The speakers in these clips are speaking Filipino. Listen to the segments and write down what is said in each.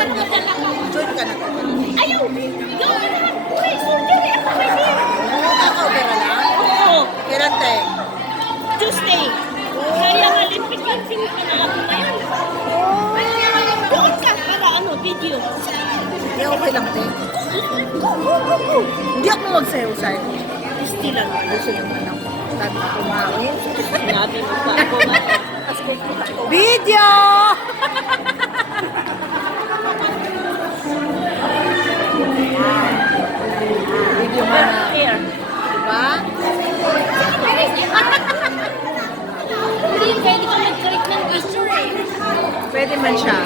Join ka na. Ayaw! Ikaw na lang! Uy, surgery ako pwede! Kaka-opera lang? Oo! Kailan tayo? Tuesday! Kaya nga, limpik-limpik ka na ako ngayon. Doon ka para ano, video. Hindi, okay lang tayo. Hindi ako magsayaw-sayaw. Tuesday lang. Gusto naman ako. Sabi ko kumain. Sinabi mo pa ako nga. Video! Video mo na. Here. Diba? Hindi, pwede ka mag-click ng picture eh. Pwede man siya.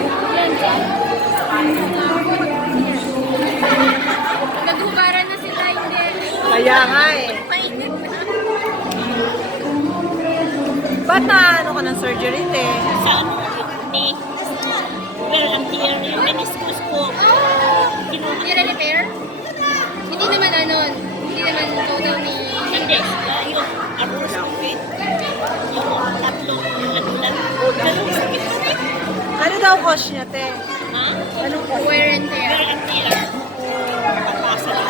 Naghubaran na sila, hindi. Kaya nga eh. Mainit na. Ba't na ano ka ng surgery, te? Sa ano, ni well, ang tear, yung meniscus ko. Hindi na-repair? Hindi naman ano, hindi naman total ni... Hindi, yung arroz ko eh. Yung tatlong ano lang. Pero sakit pa rin. Ano daw cost niya, te? Ha? Anong cost? Wear and tear. Well, ang tear. Papasa lang.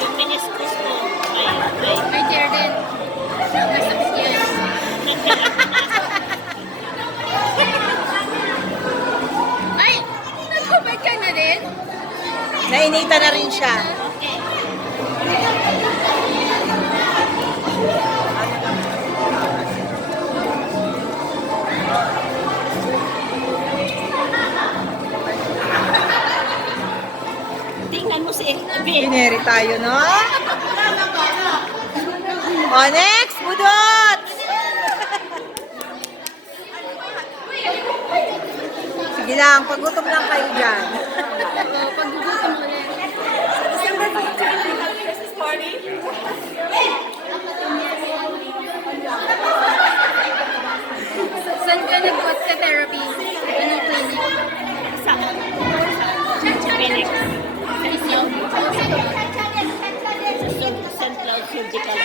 Yung meniscus ko ay May tear din. Masakit yan. Ay! Nagkubad ka na din? Nainita na rin siya. Tingnan mo si Bill. Pineri tayo, no? O, next! Budot! Sige lang, pagutom lang kayo dyan. Paggugutom ulit. December 14, Christmas party. Saan ka nag-therapy? Anong clinic? Sa Phoenix. Sa isyo? Sa St. Cloud Surgical.